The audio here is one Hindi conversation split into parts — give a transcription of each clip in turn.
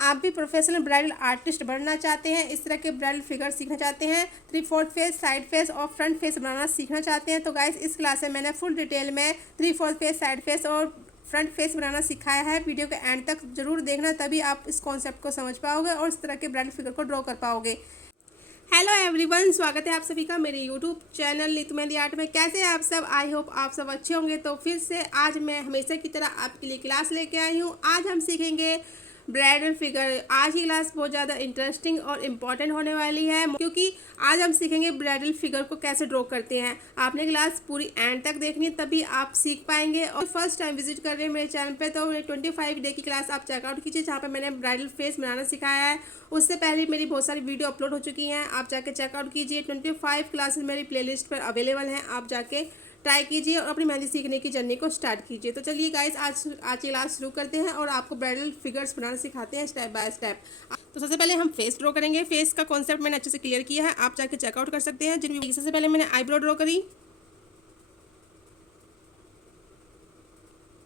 आप भी प्रोफेशनल ब्राइडल आर्टिस्ट बनना चाहते हैं, इस तरह के ब्राइडल फिगर सीखना चाहते हैं, 3/4 फेस, साइड फेस और फ्रंट फेस बनाना सीखना चाहते हैं, तो गाइस इस क्लास में मैंने फुल डिटेल में 3/4 फेस, साइड फेस और फ्रंट फेस बनाना सिखाया है। वीडियो के एंड तक जरूर देखना, तभी आप इस कॉन्सेप्ट को समझ पाओगे और इस तरह के ब्राइडल फिगर को ड्रॉ कर पाओगे। हेलो एवरीवन, स्वागत है आप सभी का मेरे YouTube channel Neetu mehndi art में। कैसे हैं आप सब? आई होप आप सब अच्छे होंगे। तो फिर से आज मैं हमेशा की तरह आपके लिए क्लास लेके आई हूँ। आज हम सीखेंगे ब्राइडल फिगर। आज की क्लास बहुत ज़्यादा इंटरेस्टिंग और इम्पॉर्टेंट होने वाली है, क्योंकि आज हम सीखेंगे ब्राइडल फिगर को कैसे ड्रॉ करते हैं। आपने क्लास पूरी एंड तक देखनी है, तभी आप सीख पाएंगे। और फर्स्ट टाइम विजिट कर रहे हैं मेरे चैनल पे, तो 25 डे की क्लास आप चेकआउट कीजिए, जहाँ पे मैंने ब्राइडल फेस बनाना सिखाया है। उससे पहले मेरी बहुत सारी वीडियो अपलोड हो चुकी हैं, आप जाके चेकआउट कीजिए। 25 क्लासेस मेरी प्लेलिस्ट पर अवेलेबल हैं, आप जाके ट्राई कीजिए और अपनी मेहंदी सीखने की जर्नी को स्टार्ट कीजिए। तो चलिए गाइस, आज की क्लास शुरू करते हैं और आपको ब्राइडल फिगर्स बनाना सिखाते हैं स्टेप बाय स्टेप। तो सबसे पहले हम फेस ड्रॉ करेंगे। फेस का कॉन्सेप्ट मैंने अच्छे से क्लियर किया है, आप जाके चेकआउट कर सकते हैं। जिनमें सबसे पहले मैंने आईब्रो ड्रॉ करी,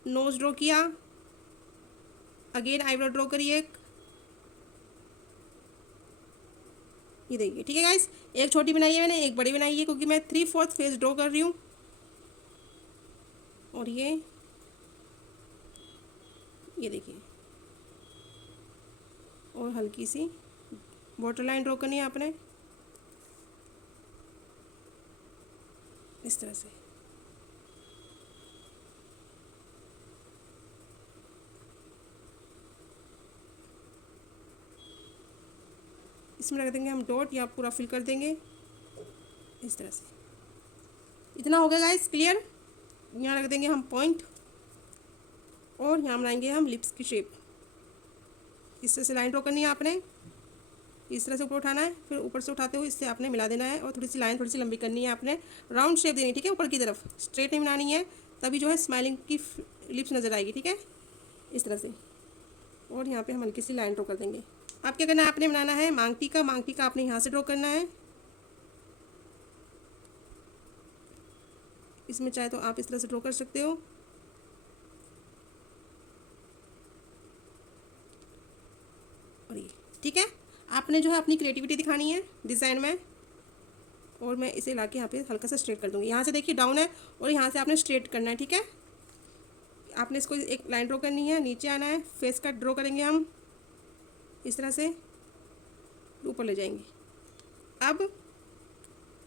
नोज ड्रॉ किया, अगेन आईब्रो ड्रॉ करी एक, ये देखिए। ठीक है गाइस, एक छोटी बनाई है मैंने, एक बड़ी बनाई है, क्योंकि मैं 3/4 फेस ड्रॉ कर रही हूँ। और ये देखिए, और हल्की सी वाटर लाइन ड्रॉ करनी है आपने इस तरह से। इसमें रख देंगे हम डॉट, या पूरा फिल कर देंगे इस तरह से। इतना हो गया गाइस क्लियर। यहाँ रख देंगे हम पॉइंट, और यहाँ बनाएंगे हम लिप्स की शेप। इस तरह से लाइन ड्रॉ करनी है आपने, इस तरह से ऊपर उठाना है, फिर ऊपर से उठाते हुए इससे आपने मिला देना है, और थोड़ी सी लाइन थोड़ी सी लंबी करनी है आपने, राउंड शेप देनी है। ठीक है, ऊपर की तरफ स्ट्रेट नहीं बनानी है, तभी जो है स्माइलिंग की लिप्स नज़र आएगी। ठीक है, इस तरह से। और यहाँ पे हम हल्की सी लाइन ड्रॉ कर देंगे। आप क्या करना है, आपने बनाना है मांगटी का। मांगटी का आपने यहाँ से ड्रॉ करना है। इसमें चाहे तो आप इस तरह से ड्रॉ कर सकते हो। और ये ठीक है, आपने जो है अपनी क्रिएटिविटी दिखानी है डिज़ाइन में। और मैं इसे लाके यहाँ पे हल्का सा स्ट्रेट कर दूँगी। यहाँ से देखिए डाउन है, और यहाँ से आपने स्ट्रेट करना है। ठीक है, आपने इसको एक लाइन ड्रॉ करनी है, नीचे आना है, फेस का ड्रॉ करेंगे हम इस तरह से, ऊपर ले जाएंगे। अब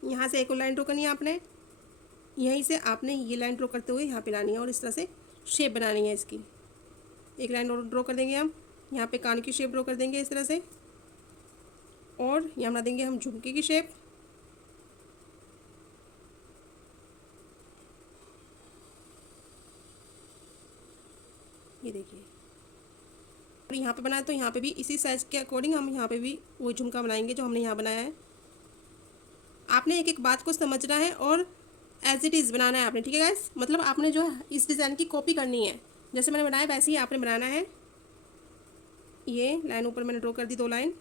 यहाँ से एक और लाइन ड्रॉ करनी है आपने, यहीं से आपने ये लाइन ड्रॉ करते हुए यहाँ पे लानी है, और इस तरह से शेप बनानी है इसकी। एक लाइन और ड्रॉ कर देंगे हम, यहाँ पे कान की शेप ड्रॉ कर देंगे इस तरह से, और यहाँ बना देंगे हम झुमके की शेप। ये देखिए, और यहाँ पे बनाया तो यहाँ पे भी इसी साइज के अकॉर्डिंग हम यहाँ पे भी वो झुमका बनाएंगे जो हमने यहाँ बनाया है। आपने एक एक बात को समझना है और एज इट इज़ बनाना है आपने। ठीक है गाइस, मतलब आपने जो है इस डिज़ाइन की कॉपी करनी है, जैसे मैंने बनाया वैसे ही आपने बनाना है। ये लाइन ऊपर मैंने ड्रॉ कर दी, 2 लाइन,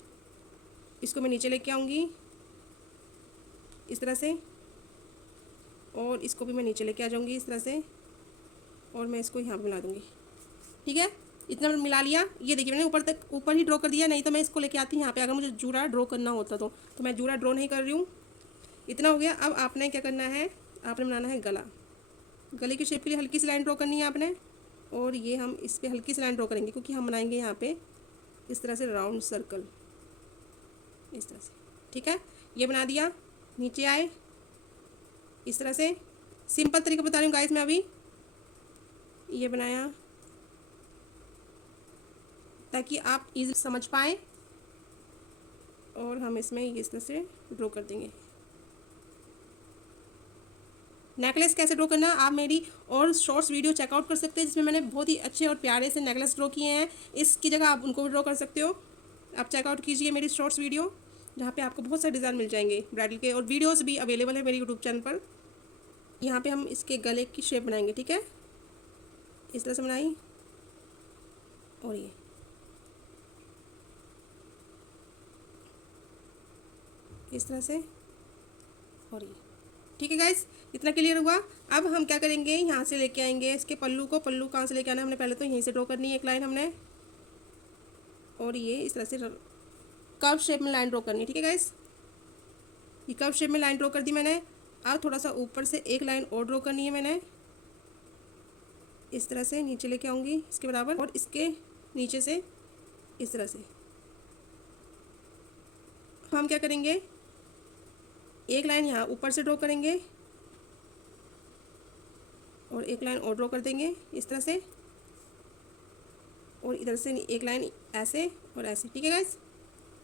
इसको मैं नीचे लेके आऊँगी इस तरह से, और इसको भी मैं नीचे लेके आ जाऊँगी इस तरह से, और मैं इसको यहाँ पर मिला दूँगी। ठीक है, इतना मिला लिया। ये देखिए, मैंने ऊपर तक ऊपर ही ड्रॉ कर दिया, नहीं तो मैं इसको लेके आती यहाँ पे अगर मुझे जूड़ा ड्रॉ करना होता तो मैं जूड़ा ड्रॉ नहीं कर रही हूँ। इतना हो गया। अब आपने क्या करना है, आपने बनाना है गला। गले की शेप के लिए हल्की सी लाइन ड्रॉ करनी है आपने, और ये हम इस पर हल्की सी लाइन ड्रॉ करेंगे, क्योंकि हम बनाएंगे यहाँ पे इस तरह से राउंड सर्कल इस तरह से। ठीक है, ये बना दिया। नीचे आए इस तरह से, सिंपल तरीका बता रही हूँ गाइस मैं। अभी ये बनाया ताकि आप इजी समझ पाएँ, और हम इसमें इस तरह से ड्रॉ कर देंगे। नेकलेस कैसे ड्रॉ करना आप मेरी और शॉर्ट्स वीडियो चेकआउट कर सकते हैं, जिसमें मैंने बहुत ही अच्छे और प्यारे से नेकलेस ड्रॉ किए हैं। इसकी जगह आप उनको भी ड्रॉ कर सकते हो। आप चेकआउट कीजिए मेरी शॉर्ट्स वीडियो, जहाँ पे आपको बहुत सारे डिज़ाइन मिल जाएंगे ब्राइडल के, और वीडियोस भी अवेलेबल है मेरे यूट्यूब चैनल पर। यहाँ पे हम इसके गले की शेप बनाएंगे। ठीक है, इस तरह से बनाई, और ये इस तरह से, और ये। ठीक है गाइस, इतना क्लियर हुआ। अब हम क्या करेंगे, यहाँ से लेके आएंगे इसके पल्लू को। पल्लू कहाँ से लेके आना है हमने, पहले तो यहीं से ड्रॉ करनी है एक लाइन हमने, और ये इस तरह से कर्व शेप में लाइन ड्रॉ करनी है। ठीक है गाइस, ये कर्व शेप में लाइन ड्रॉ कर दी मैंने। अब थोड़ा सा ऊपर से एक लाइन और ड्रॉ करनी है मैंने, इस तरह से नीचे लेके आऊँगी इसके बराबर, और इसके नीचे से इस तरह से। हम क्या करेंगे, एक लाइन यहाँ ऊपर से ड्रॉ करेंगे और एक लाइन और ड्रॉ कर देंगे इस तरह से, और इधर से एक लाइन ऐसे और ऐसे। ठीक है गाइस,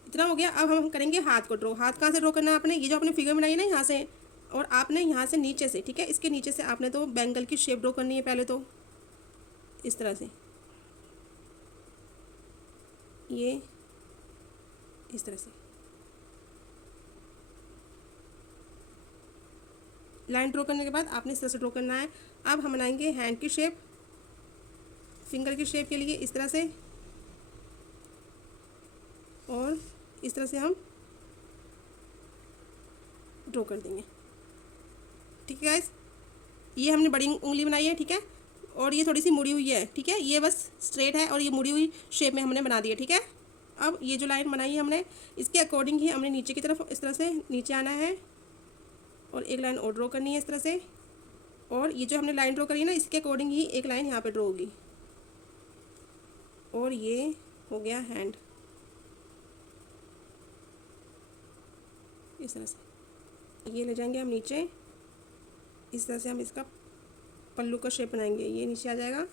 इतना हो गया। अब हम करेंगे हाथ को ड्रॉ। हाथ कहाँ से ड्रॉ करना है आपने, ये जो आपने फिगर बनाई है ना यहाँ से, और आपने यहाँ से नीचे से, ठीक है, इसके नीचे से आपने तो बैंगल की शेप ड्रॉ करनी है पहले तो इस तरह से, ये इस तरह से लाइन ड्रॉ करने के बाद आपने इस तरह से ड्रॉ करना है। अब हम बनाएंगे हैंड की शेप, फिंगर की शेप के लिए इस तरह से, और इस तरह से हम ड्रॉ कर देंगे। ठीक है गाइस, ये हमने बड़ी उंगली बनाई है, ठीक है, और ये थोड़ी सी मुड़ी हुई है। ठीक है, ये बस स्ट्रेट है और ये मुड़ी हुई शेप में हमने बना दी है। ठीक है, अब ये जो लाइन बनाई है हमने, इसके अकॉर्डिंग ही हमने नीचे की तरफ इस तरह से नीचे आना है और एक लाइन और ड्रॉ करनी है इस तरह से, और ये जो हमने लाइन ड्रॉ करी है ना, इसके अकॉर्डिंग ही एक लाइन यहाँ पे ड्रॉ होगी, और ये हो गया हैंड इस तरह से। ये ले जाएंगे हम नीचे, इस तरह से हम इसका पल्लू का शेप बनाएंगे, ये नीचे आ जाएगा,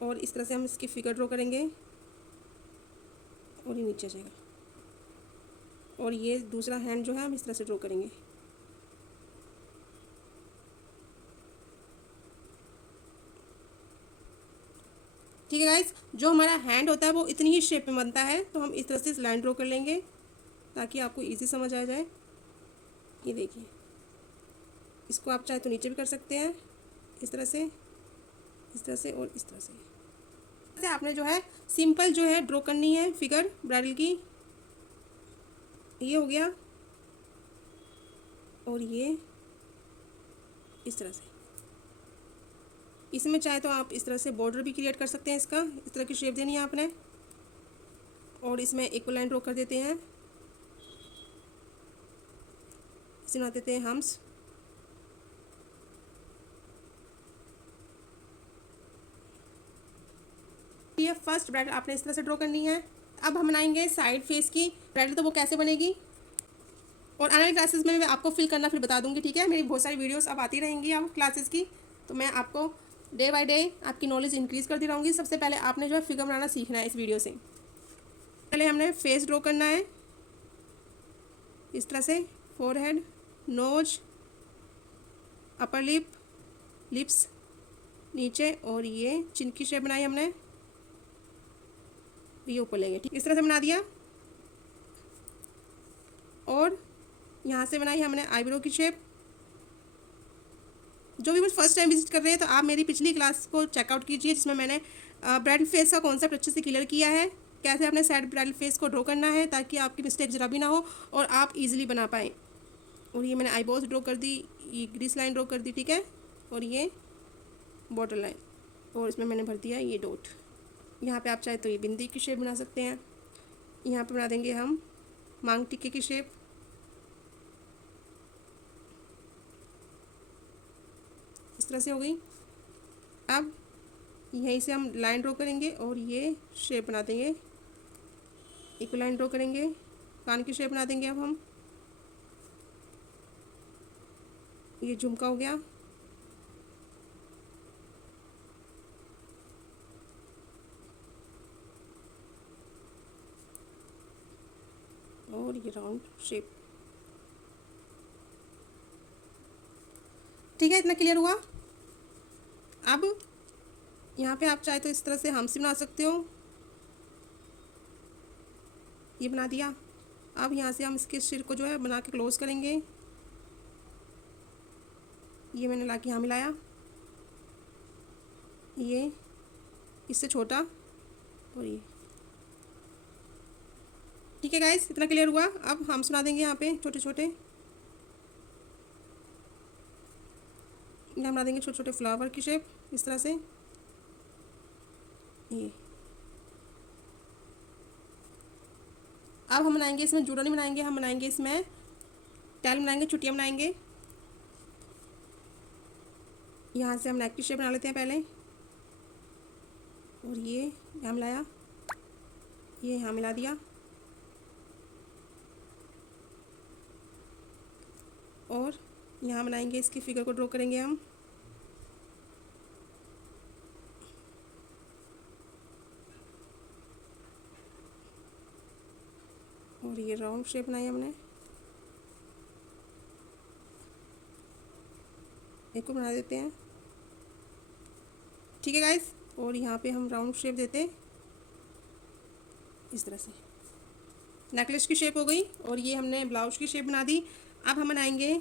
और इस तरह से हम इसकी फिगर ड्रॉ करेंगे और ये नीचे आ जाएगा, और ये दूसरा हैंड जो है हम इस तरह से ड्रॉ करेंगे। ठीक है गाइस, जो हमारा हैंड होता है वो इतनी ही शेप में बनता है, तो हम इस तरह से लाइन ड्रॉ कर लेंगे ताकि आपको इजी समझ आ जाए। ये देखिए, इसको आप चाहे तो नीचे भी कर सकते हैं इस तरह से, इस तरह से और इस तरह से आपने जो है सिंपल जो है ड्रॉ करनी है फिगर ब्राइडल की। ये हो गया, और ये इस तरह से। इसमें चाहे तो आप इस तरह से बॉर्डर भी क्रिएट कर सकते हैं, इसका इस तरह की शेप देनी है आपने, और इसमें एक लाइन ड्रॉ कर देते हैं, इसे बना देते हैं हम्स। ये फर्स्ट ब्राइडल आपने इस तरह से ड्रॉ करनी है। अब हम बनाएंगे साइड फेस की ब्राइडल, तो वो कैसे बनेगी और आने वाली क्लासेस में मैं आपको फिल करना फिर बता दूंगी। ठीक है, मेरी बहुत सारी वीडियोस अब आती रहेंगी अब क्लासेस की, तो मैं आपको डे बाय डे आपकी नॉलेज इंक्रीज़ करती रहूँगी। सबसे पहले आपने जो है फिगर बनाना सीखना है इस वीडियो से। पहले हमने फेस ड्रॉ करना है इस तरह से, forehead, nose, upper lip, lips नीचे, और ये चिन की शेप बनाई हमने, ये ऊपर लेंगे। ठीक, इस तरह से बना दिया, और यहाँ से बनाई हमने आईब्रो की शेप। जो भी बस फर्स्ट टाइम विजिट कर रहे हैं तो आप मेरी पिछली क्लास को चेकआउट कीजिए, जिसमें मैंने ब्राइडल फेस का कॉन्सेप्ट अच्छे से क्लियर किया है, कैसे अपने साइड ब्राइडल फेस को ड्रॉ करना है ताकि आपकी मिस्टेक जरा भी ना हो और आप इजीली बना पाएँ। और ये मैंने आईब्रोज ड्रॉ कर दी, ये ग्रीस लाइन ड्रॉ कर दी, ठीक है, और ये बॉर्डर लाइन, और इसमें मैंने भर दिया ये डॉट। यहाँ पे आप चाहे तो ये बिंदी की शेप बना सकते हैं। यहाँ पे बना देंगे हम मांग टिक्के की शेप, इस तरह से हो गई। अब यहीं से हम लाइन ड्रॉ करेंगे और ये शेप बना देंगे, एक लाइन ड्रॉ करेंगे, कान की शेप बना देंगे। अब हम ये झुमका हो गया, और ये राउंड शेप। ठीक है, इतना क्लियर हुआ। अब यहाँ पे आप चाहे तो इस तरह से हम्स बना सकते हो, ये बना दिया। अब यहाँ से हम इसके सिर को जो है बना के क्लोज करेंगे, ये मैंने ला के यहाँ मिलाया, ये इससे छोटा, और ये। ठीक है गाइस, इतना क्लियर हुआ। अब हम सुना देंगे यहाँ पे छोटे छोटे, यहाँ बना देंगे छोटे छोटे फ्लावर की शेप इस तरह से, ये अब हम बनाएंगे इसमें जूड़ा नहीं बनाएंगे, हम बनाएंगे इसमें टैल बनाएंगे, चुटिया बनाएंगे। यहाँ से हम नेक की शेप बना लेते हैं पहले, और ये यहाँ मिलाया, ये यहाँ मिला दिया, और यहाँ बनाएंगे, इसकी फिगर को ड्रॉ करेंगे हम। और ये राउंड शेप बनाई हमने, एक को बना देते हैं, ठीक है गाइस। और यहाँ पे हम राउंड शेप देते हैं इस तरह से। नेकलेस की शेप हो गई, और ये हमने ब्लाउज की शेप बना दी। अब हम बनाएंगे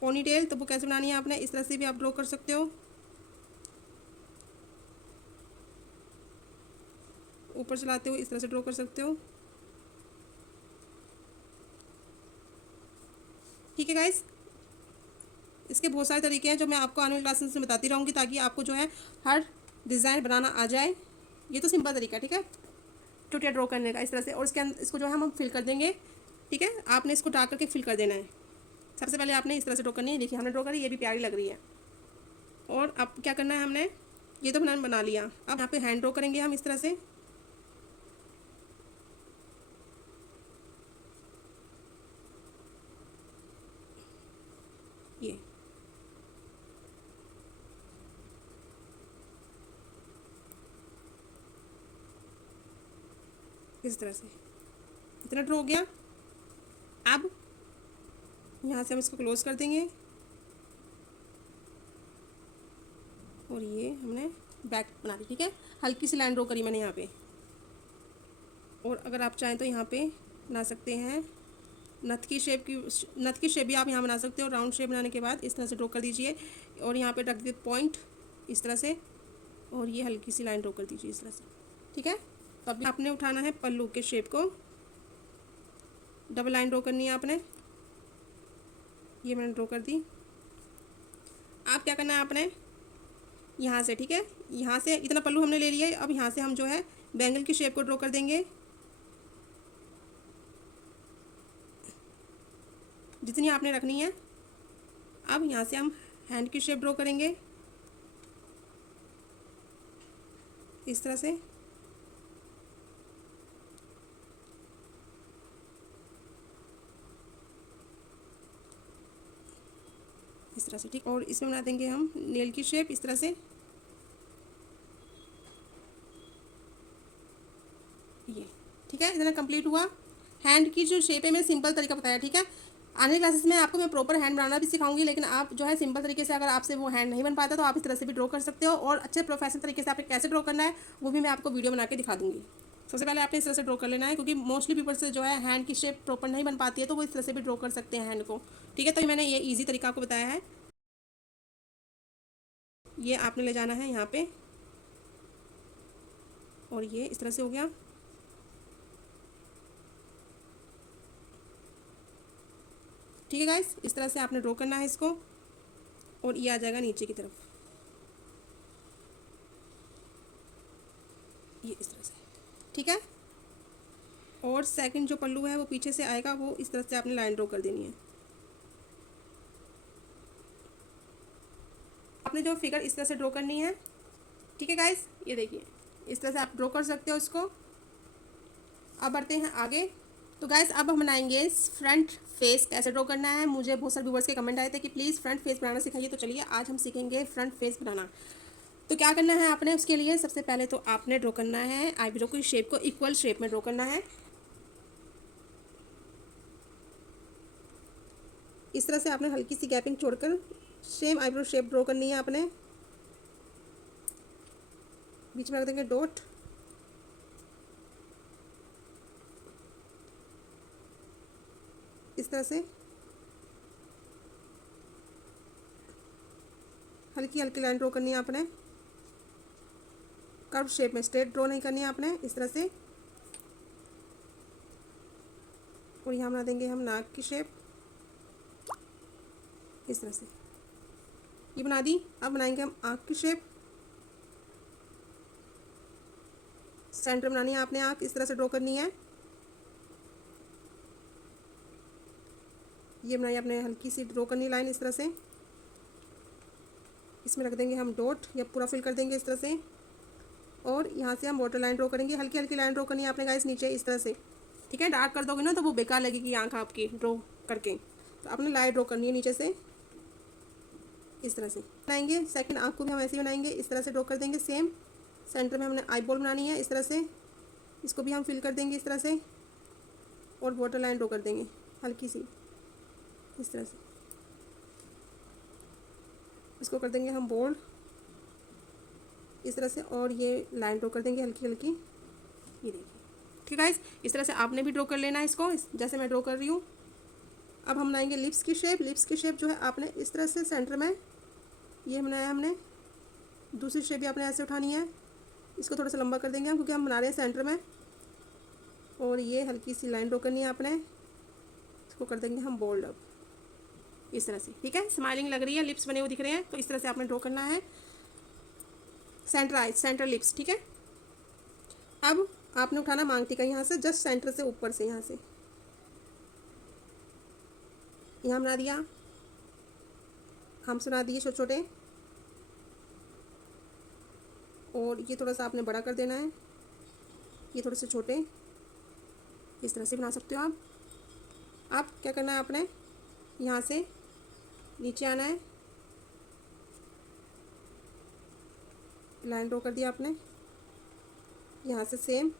पोनी टेल। तो वो कैसे बनानी है आपने, इस तरह से भी आप ड्रॉ कर सकते हो, ऊपर चलाते हो इस तरह से ड्रॉ कर सकते हो, ठीक है गाइस। इसके बहुत सारे तरीके हैं जो मैं आपको आने वाली क्लासेस में बताती रहूँगी, ताकि आपको जो है हर डिज़ाइन बनाना आ जाए। ये तो सिंपल तरीका है, ठीक है, चुटिया ड्रॉ करने का इस तरह से। और इसके अंदर इसको जो है हम फिल कर देंगे, ठीक है। आपने इसको डार्क करके फिल कर देना है। सबसे पहले आपने इस तरह से ड्रॉ करनी है। देखिए हमने ड्रॉ करी, ये भी प्यारी लग रही है। और अब क्या करना है हमने, ये तो हमने बना लिया। अब यहाँ पे हैंड ड्रॉ करेंगे हम इस तरह से, ये इस तरह से इतना ड्रॉ हो गया। अब यहाँ से हम इसको क्लोज कर देंगे, और ये हमने बैक बना दी, ठीक है। हल्की सी लाइन ड्रॉ करी मैंने यहाँ पे। और अगर आप चाहें तो यहाँ पे बना सकते हैं नथ की शेप भी आप यहाँ बना सकते हो। राउंड शेप बनाने के बाद इस तरह से ड्रॉ कर दीजिए, और यहाँ पे रख दीजिए पॉइंट इस तरह से, और ये हल्की सी लाइन ड्रॉ कर दीजिए इस तरह से, ठीक है। तो अभी आपने उठाना है पल्लू के शेप को, डबल लाइन ड्रॉ करनी है आपने, ये मैंने ड्रॉ कर दी। आप क्या करना है आपने यहाँ से, ठीक है, यहाँ से इतना पल्लू हमने ले लिया है। अब यहाँ से हम जो है बैंगल की शेप को ड्रॉ कर देंगे, जितनी आपने रखनी है। अब यहाँ से हम हैंड की शेप ड्रॉ करेंगे इस तरह से, इस तरह से, ठीक। और इसमें बना देंगे हम नेल की शेप इस तरह से, ये ठीक है। इतना कंप्लीट हुआ। हैंड की जो शेप है मैंने सिंपल तरीका बताया, ठीक है। आने क्लासेस में आपको मैं प्रॉपर हैंड बनाना भी सिखाऊंगी, लेकिन आप जो है सिंपल तरीके से, अगर आपसे वो हैंड नहीं बन पाता तो आप इस तरह से भी ड्रॉ कर सकते हो। और अच्छे प्रोफेशनल तरीके से आपने कैसे ड्रॉ करना है वो भी मैं आपको वीडियो बना के दिखा दूंगी। सबसे पहले आपने इस तरह से ड्रॉ कर लेना है, क्योंकि मोस्टली पीपल से जो है हैंड की शेप प्रॉपर नहीं बन पाती है, तो वो इस तरह से भी ड्रॉ कर सकते हैं हैंड को, ठीक है। तो मैंने ये ईजी तरीका आपको बताया है। ये आपने ले जाना है यहाँ पे, और ये इस तरह से हो गया, ठीक है गाइस। इस तरह से आपने ड्रॉ करना है इसको, और ये आ जाएगा नीचे की तरफ, ये इस तरह से, ठीक है। और सेकंड जो पल्लू है वो पीछे से आएगा, वो इस तरह से आपने लाइन ड्रॉ कर देनी है। आपने जो फिगर इस तरह से ड्रॉ करनी है, ठीक है गाइस। ये देखिए इस तरह से आप ड्रॉ कर सकते हो इसको। अब बढ़ते हैं आगे। तो गाइस अब हम बनाएंगे फ्रंट फेस कैसे ड्रॉ करना है। मुझे बहुत सारे व्यूवर्स के कमेंट आए थे कि प्लीज़ फ्रंट फेस बनाना सिखाइए, तो चलिए आज हम सीखेंगे फ्रंट फेस बनाना। तो क्या करना है आपने, उसके लिए सबसे पहले तो आपने ड्रॉ करना है आईब्रो की शेप को इक्वल शेप में ड्रॉ करना है। इस तरह से आपने हल्की सी गैपिंग छोड़कर सेम आईब्रो शेप ड्रॉ करनी है आपने। बीच में रख देंगे डॉट, इस तरह से हल्की हल्की लाइन ड्रॉ करनी है आपने। कर्व शेप में स्ट्रेट ड्रॉ नहीं करनी है आपने, इस तरह से। और यहाँ बना देंगे हम नाक की शेप इस तरह से, ये बना दी। अब बनाएंगे हम आँख की शेप, सेंटर बनानी है आपने आँख इस तरह से ड्रॉ करनी है। ये बनाई आपने हल्की सी ड्रॉ करनी लाइन इस तरह से। इसमें रख देंगे हम डॉट या पूरा फिल कर देंगे इस तरह से। और यहाँ से हम वाटर लाइन ड्रॉ करेंगे, हल्की हल्की लाइन ड्रॉ करनी है आपने गाइस नीचे इस तरह से, ठीक है। डार्क कर दोगे ना तो वो बेकार लगेगी आँख आपकी ड्रॉ करके, तो आपने लाइट ड्रॉ करनी है नीचे से इस तरह से बनाएंगे। सेकंड आँख को भी हम ऐसे ही बनाएंगे, इस तरह से ड्रॉ कर देंगे सेम। सेंटर में हमने आई बॉल बनानी है इस तरह से, इसको भी हम फिल कर देंगे इस तरह से और वाटर लाइन ड्रॉ कर देंगे हल्की सी इस तरह से। इसको कर देंगे हम बोल्ड इस तरह से और ये लाइन ड्रॉ कर देंगे हल्की हल्की, ये देखिए, ठीक है। इस तरह से आपने भी ड्रॉ कर लेना है इसको, जैसे मैं ड्रॉ कर रही हूँ। अब हम बनाएंगे लिप्स की शेप। लिप्स की शेप जो है आपने इस तरह से सेंटर में ये बनाया हमने, दूसरी शेप भी आपने ऐसे उठानी है। इसको थोड़ा सा लंबा कर देंगे हम क्योंकि हम बना रहे हैं सेंटर में। और ये हल्की सी लाइन ड्रॉ करनी है आपने, इसको कर देंगे हम बोल्ड अप इस तरह से, ठीक है। स्माइलिंग लग रही है, लिप्स बने हुए दिख रहे हैं, तो इस तरह से आपने ड्रॉ करना है सेंटर आइज, सेंटर लिप्स, ठीक है। अब आपने उठाना मांग टीका यहाँ से जस्ट सेंटर से ऊपर से, यहाँ से यहाँ बना दिया, हम सुना दिए छोटे छोटे। और ये थोड़ा सा आपने बड़ा कर देना है, ये थोड़े से छोटे इस तरह से बना सकते हो आप। अब क्या करना है आपने, यहाँ से नीचे आना है, लाइन ड्रॉ कर दिया आपने, यहाँ से सेम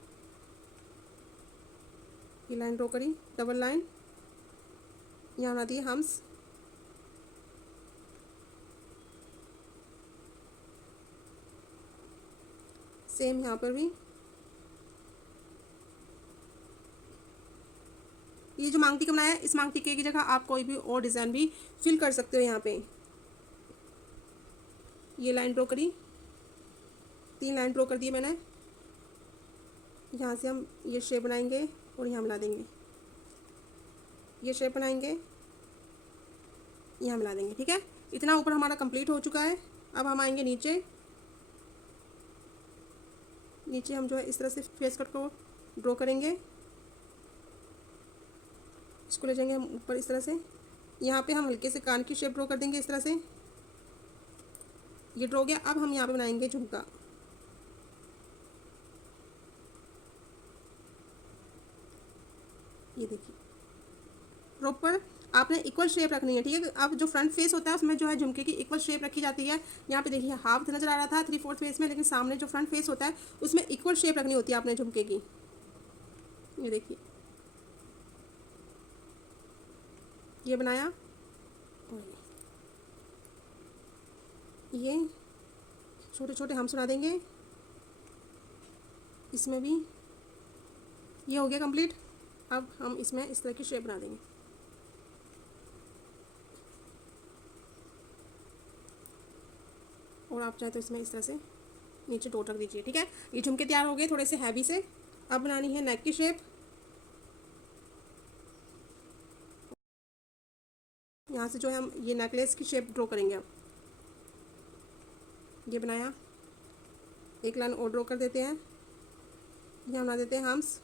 ये लाइन ड्रॉ करी, डबल लाइन, यहाँ बना दिए हम्स, सेम यहाँ पर भी। ये जो मांग टीका बनाया है, इस मांग टीके की जगह आप कोई भी और डिज़ाइन भी फिल कर सकते हो। यहाँ पे ये लाइन ड्रॉ करी, 3 लाइन ड्रॉ कर दी मैंने। यहाँ से हम ये शेप बनाएंगे और यहाँ मिला देंगे, ये शेप बनाएंगे, यहाँ मिला देंगे, ठीक है। इतना ऊपर हमारा कंप्लीट हो चुका है। अब हम आएंगे नीचे, नीचे हम जो है इस तरह से फेस कट को ड्रॉ करेंगे, इसको ले जाएंगे हम ऊपर इस तरह से। यहाँ पे हम हल्के से कान की शेप ड्रॉ कर देंगे इस तरह से, ये ड्रॉ हो गया। अब हम यहाँ पे बनाएंगे झुमका, ये देखिए प्रॉपर आपने इक्वल शेप रखनी है, ठीक है। अब जो फ्रंट फेस होता है उसमें जो है झुमके की इक्वल शेप रखी जाती है। यहाँ पे देखिए हाफ नजर आ रहा था 3/4 फेस में, लेकिन सामने जो फ्रंट फेस होता है उसमें इक्वल शेप रखनी होती है आपने झुमके की, ये देखिए ये बनाया। और ये छोटे छोटे हम सुना देंगे इसमें भी, ये हो गया कंप्लीट। अब हम इसमें इस तरह की शेप बना देंगे, और आप चाहे तो इसमें इस तरह से नीचे डॉट रख दीजिए, ठीक है। ये झुमके तैयार हो गए थोड़े से हैवी से। अब बनानी है नेक की शेप। यहाँ से जो है हम ये नेकलेस की शेप ड्रॉ करेंगे। अब ये बनाया, एक लाइन और ड्रॉ कर देते हैं, यहाँ बना देते हैं हम्स।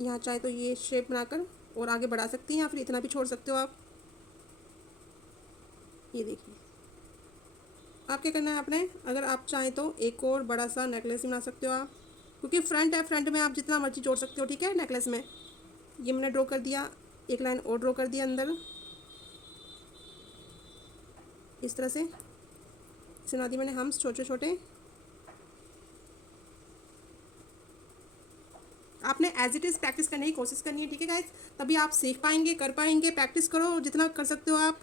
यहाँ चाहे तो ये शेप बनाकर और आगे बढ़ा सकती हैं या फिर इतना भी छोड़ सकते हो आप, ये देखिए। आप क्या करना है आपने, अगर आप चाहें तो एक और बड़ा सा नेकलेस बना सकते हो आप, क्योंकि फ्रंट है, फ्रंट में आप जितना मर्जी जोड़ सकते हो, ठीक है। नेकलेस में ये मैंने ड्रॉ कर दिया, एक लाइन और ड्रॉ कर दिया अंदर इस तरह से, सुना दी मैंने हम्स छोटे छोटे। आपने एज इट इज़ प्रैक्टिस करने की कोशिश करनी है, ठीक है गाइस, तभी आप सीख पाएंगे, कर पाएंगे। प्रैक्टिस करो जितना कर सकते हो आप,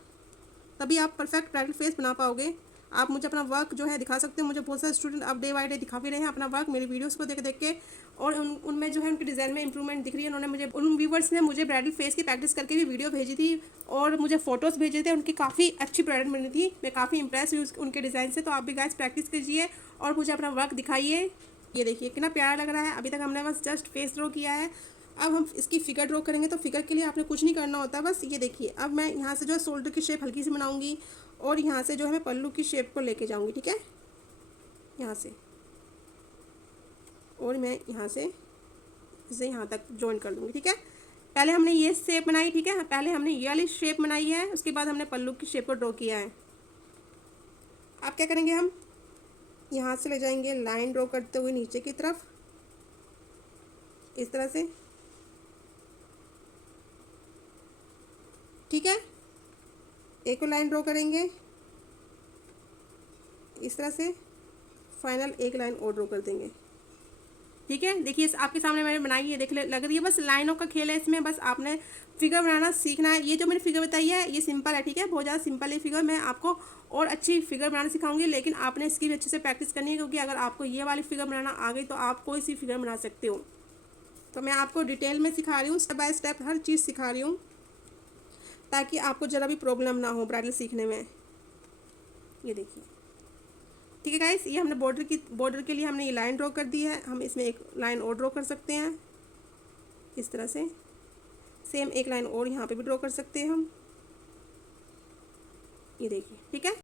तभी आप परफेक्ट ब्राइडल फेस बना पाओगे। आप मुझे अपना वर्क जो है दिखा सकते हो। मुझे बहुत सारे स्टूडेंट अब डे बाई डे दिखा भी रहे हैं अपना वर्क मेरी वीडियोस को देख देख के, और उनमें जो है उनकी डिज़ाइन में इंप्रूवमेंट दिख रही है। उन्होंने मुझे, उन व्यूवर्स ने मुझे ब्राइडल फेस की प्रैक्टिस करके भी वीडियो भेजी थी और मुझे फोटोज़ भेजे थे, उनकी काफ़ी अच्छी ब्राइडल बनी थी। मैं काफ़ी इंप्रेस हुई उनके डिज़ाइन से। तो आप भी गाइस प्रैक्टिस कीजिए और मुझे अपना वर्क दिखाइए। ये देखिए कितना प्यारा लग रहा है। अभी तक हमने बस जस्ट फेस ड्रॉ किया है, अब हम इसकी फिगर ड्रॉ करेंगे। तो फिगर के लिए आपने कुछ नहीं करना होता, बस ये देखिए। अब मैं यहाँ से जो है शोल्डर की शेप हल्की सी बनाऊंगी और यहाँ से जो है मैं पल्लू की शेप को लेके जाऊंगी, ठीक है। यहाँ से, और मैं यहाँ से इसे यहाँ तक जॉइन कर दूँगी। ठीक है, पहले हमने ये शेप बनाई, ठीक है, पहले हमने ये वाली शेप बनाई है, उसके बाद हमने पल्लू की शेप को ड्रॉ किया है। अब क्या करेंगे, हम यहाँ से ले जाएंगे लाइन ड्रॉ करते हुए नीचे की तरफ, इस तरह से। ठीक है, एक और लाइन ड्रॉ करेंगे इस तरह से, फाइनल एक लाइन और ड्रॉ कर देंगे। ठीक है, देखिए आपके सामने मैंने बनाई है, देख लग रही है, बस लाइनों का खेल है इसमें, बस आपने फिगर बनाना सीखना है। ये जो मैंने फिगर बताई है ये सिंपल है, ठीक है, बहुत ज़्यादा सिंपल है फिगर। मैं आपको और अच्छी फिगर बनाना सिखाऊंगी, लेकिन आपने इसकी भी अच्छे से प्रैक्टिस करनी है, क्योंकि अगर आपको ये वाली फिगर बनाना आ गई तो आप कोई सी फिगर बना सकते हो। तो मैं आपको डिटेल में सिखा रही हूँ, स्टेप बाय स्टेप हर चीज़ सिखा रही हूँ, ताकि आपको ज़रा भी प्रॉब्लम ना हो ब्राइडल सीखने में। ये देखिए, ठीक है गाइस, ये हमने बॉर्डर के लिए हमने ये लाइन ड्रॉ कर दी है। हम इसमें एक लाइन और ड्रॉ कर सकते हैं इस तरह से, सेम एक लाइन और यहाँ पे भी ड्रॉ कर सकते हैं हम। ये देखिए, ठीक है,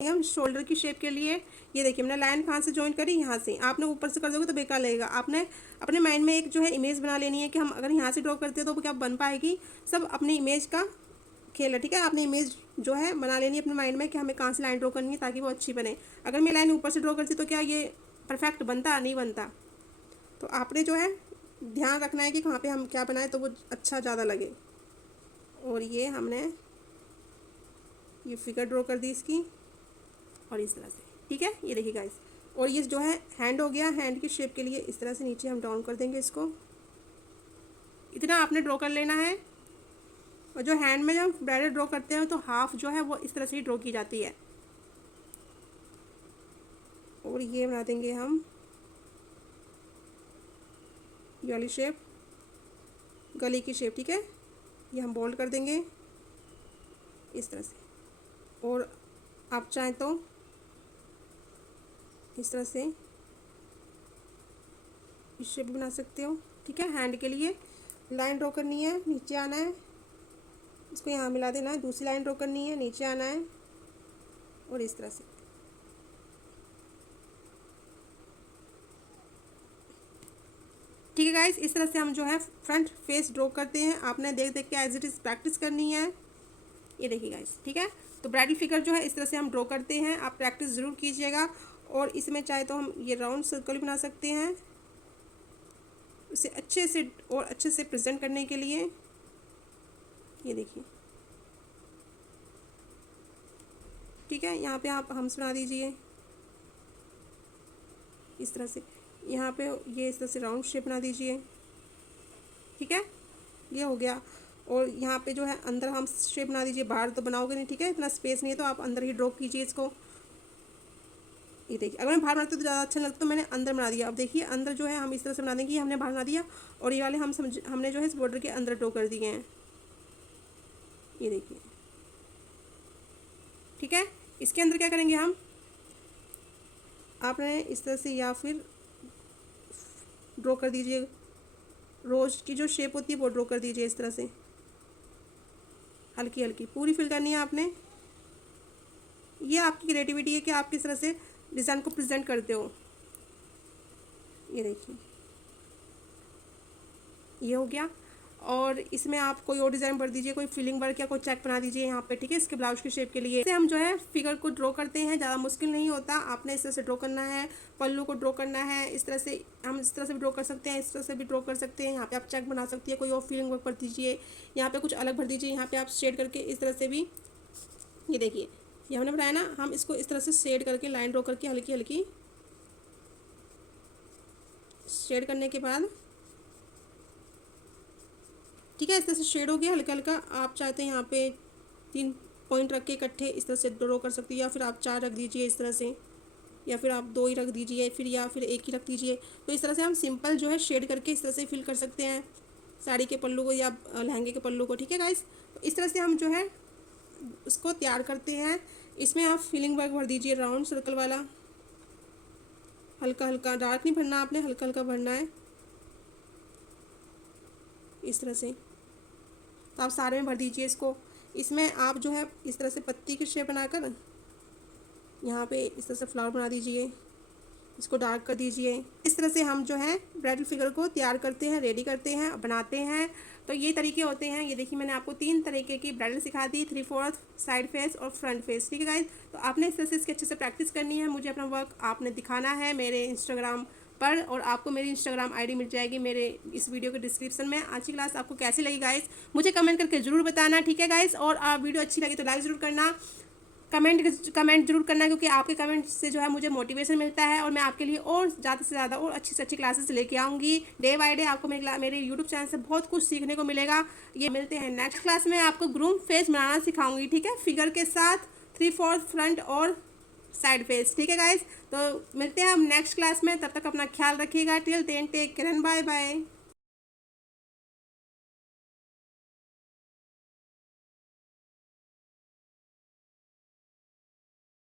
हम शोल्डर की शेप के लिए ये देखिए हमने लाइन कहाँ से ज्वाइन करी, यहाँ से। आपने ऊपर से कर दोगे तो बेकार लगेगा। आपने अपने माइंड में एक जो है इमेज बना लेनी है कि हम अगर यहाँ से ड्रॉ करते हैं तो वो क्या बन पाएगी। सब अपनी इमेज का खेल है, ठीक है, आपने इमेज जो है बना लेनी है अपने माइंड में कि हमें कहाँ से लाइन ड्रॉ करनी है ताकि वो अच्छी बने। अगर मैं लाइन ऊपर से ड्रॉ करती तो क्या ये परफेक्ट बनता, नहीं बनता। तो आपने जो है ध्यान रखना है कि कहाँ पे हम क्या बनाए तो वो अच्छा ज़्यादा लगे। और ये हमने ये फिगर ड्रॉ कर दी इसकी, और इस तरह से, ठीक है, ये देखिए गाइस। और ये जो है हैंड हो गया, हैंड की शेप के लिए इस तरह से नीचे हम डाउन कर देंगे इसको, इतना आपने ड्रॉ कर लेना है। और जो हैंड में जब हम ब्राइडल ड्रॉ करते हैं तो हाफ जो है वो इस तरह से ही ड्रॉ की जाती है। और ये बना देंगे हम ये वाली शेप, गले की शेप, ठीक है, ये हम बोल्ड कर देंगे इस तरह से। और आप चाहें तो इस तरह से इस शेप भी बना सकते हो। ठीक है, हैंड के लिए लाइन ड्रॉ करनी है, नीचे आना है, इसको यहाँ मिला देना है, दूसरी लाइन ड्रॉ करनी है, नीचे आना है, और इस तरह से। ठीक है गाइस, इस तरह से हम जो है फ्रंट फेस ड्रॉ करते हैं। आपने देख देख के एज इट इज़ प्रैक्टिस करनी है। ये देखिए गाइस, ठीक है, तो ब्राइडल फिगर जो है इस तरह से हम ड्रॉ करते हैं। आप प्रैक्टिस ज़रूर कीजिएगा। और इसमें चाहे तो हम ये राउंड सर्कल बना सकते हैं, उसे अच्छे से और अच्छे से प्रेजेंट करने के लिए। ये देखिए, ठीक है, यहाँ पे आप हम्स बना दीजिए इस तरह से। यहाँ पे ये इस तरह से राउंड शेप बना दीजिए, ठीक है, ये हो गया। और यहाँ पे जो है अंदर हम शेप बना दीजिए, बाहर तो बनाओगे नहीं, ठीक है, इतना स्पेस नहीं है तो आप अंदर ही ड्रॉ कीजिए इसको। ये देखिए, अगर मैं बाहर बनाती हूँ तो ज़्यादा अच्छा लगता, तो मैंने अंदर बना दिया। अब देखिए अंदर जो है हम इस तरह से बना देंगे कि हमने बाहर बना दिया, और ये वाले हमने जो है इस बॉर्डर के अंदर ड्रॉ कर दिए हैं। ये देखिए, ठीक है, इसके अंदर क्या करेंगे हम, आपने इस तरह से या फिर ड्रॉ कर दीजिए, रोज की जो शेप होती है वो ड्रॉ कर दीजिए इस तरह से, हल्की हल्की, पूरी फिल करनी है आपने। ये आपकी क्रिएटिविटी है कि आप किस तरह से डिज़ाइन को प्रेजेंट करते हो। ये देखिए, ये हो गया। और इसमें आप कोई और डिज़ाइन भर दीजिए, कोई फिलिंग वर्क या कोई चेक बना दीजिए यहाँ पे, ठीक है, इसके ब्लाउज की शेप के लिए। इससे हम जो है फिगर को ड्रॉ करते हैं, ज़्यादा मुश्किल नहीं होता। आपने इस तरह से ड्रॉ करना है, पल्लू को ड्रॉ करना है, इस तरह से हम इस तरह से भी ड्रॉ कर सकते हैं, इस तरह से भी ड्रॉ कर सकते हैं। यहाँ पे आप चेक बना सकती है, कोई और फिलिंग वर्क भर दीजिए, यहाँ पे कुछ अलग भर दीजिए, यहाँ पे आप शेड करके इस तरह से भी। ये देखिए, ये हमने बनाया ना, हम इसको इस तरह से शेड करके लाइन ड्रॉ करके हल्की हल्की शेड करने के बाद, ठीक है, इस तरह से शेड हो गया हल्का हल्का। आप चाहते हैं यहाँ पे 3 पॉइंट रख के इकट्ठे इस तरह से ड्रॉ कर सकती है, या फिर आप 4 रख दीजिए इस तरह से, या फिर आप 2 ही रख दीजिए, फिर या फिर 1 ही रख दीजिए। तो इस तरह से हम सिंपल जो है शेड करके इस तरह से फिल कर सकते हैं साड़ी के पल्लू को या लहंगे के पल्लू को। ठीक है गाइस, तो इस तरह से हम जो है उसको तैयार करते हैं। इसमें आप फिलिंग वर्क भर दीजिए, राउंड सर्कल वाला, हल्का हल्का, डार्क नहीं भरना आपने, हल्का हल्का भरना है इस तरह से। तो आप सारे में भर दीजिए इसको। इसमें आप जो है इस तरह से पत्ती की शेप बनाकर यहाँ पे इस तरह से फ्लावर बना दीजिए, इसको डार्क कर दीजिए। इस तरह से हम जो है ब्राइडल फिगर को तैयार करते हैं, रेडी करते हैं, बनाते हैं। तो ये तरीके होते हैं। ये देखिए मैंने आपको 3 तरीके की ब्राइडल सिखा दी, 3/4, साइड फेस और फ्रंट फेस। ठीक है गाइज, तो आपने इस तरह से इसकी अच्छे से प्रैक्टिस करनी है। मुझे अपना वर्क आपने दिखाना है मेरे इंस्टाग्राम पर, और आपको मेरी इंस्टाग्राम आईडी मिल जाएगी मेरे इस वीडियो के डिस्क्रिप्शन में। आज की क्लास आपको कैसी लगी गाइज, मुझे कमेंट करके जरूर बताना। ठीक है गाइज, और आप वीडियो अच्छी लगी तो लाइक ज़रूर करना, कमेंट जरूर करना, क्योंकि आपके कमेंट से जो है मुझे मोटिवेशन मिलता है और मैं आपके लिए और ज़्यादा से ज़्यादा और अच्छी से अच्छी क्लासेस लेके आऊँगी। डे बाय डे आपको मेरे यूट्यूब चैनल से बहुत कुछ सीखने को मिलेगा। ये मिलते हैं नेक्स्ट क्लास में, आपको ग्रूम फेस बनाना सिखाऊंगी। ठीक है, फिगर के साथ 3/4 फ्रंट और साइड फेस। ठीक है गाइज, तो मिलते हैं हम नेक्स्ट क्लास में। तब तक अपना ख्याल रखिएगा। Till then take care and bye bye.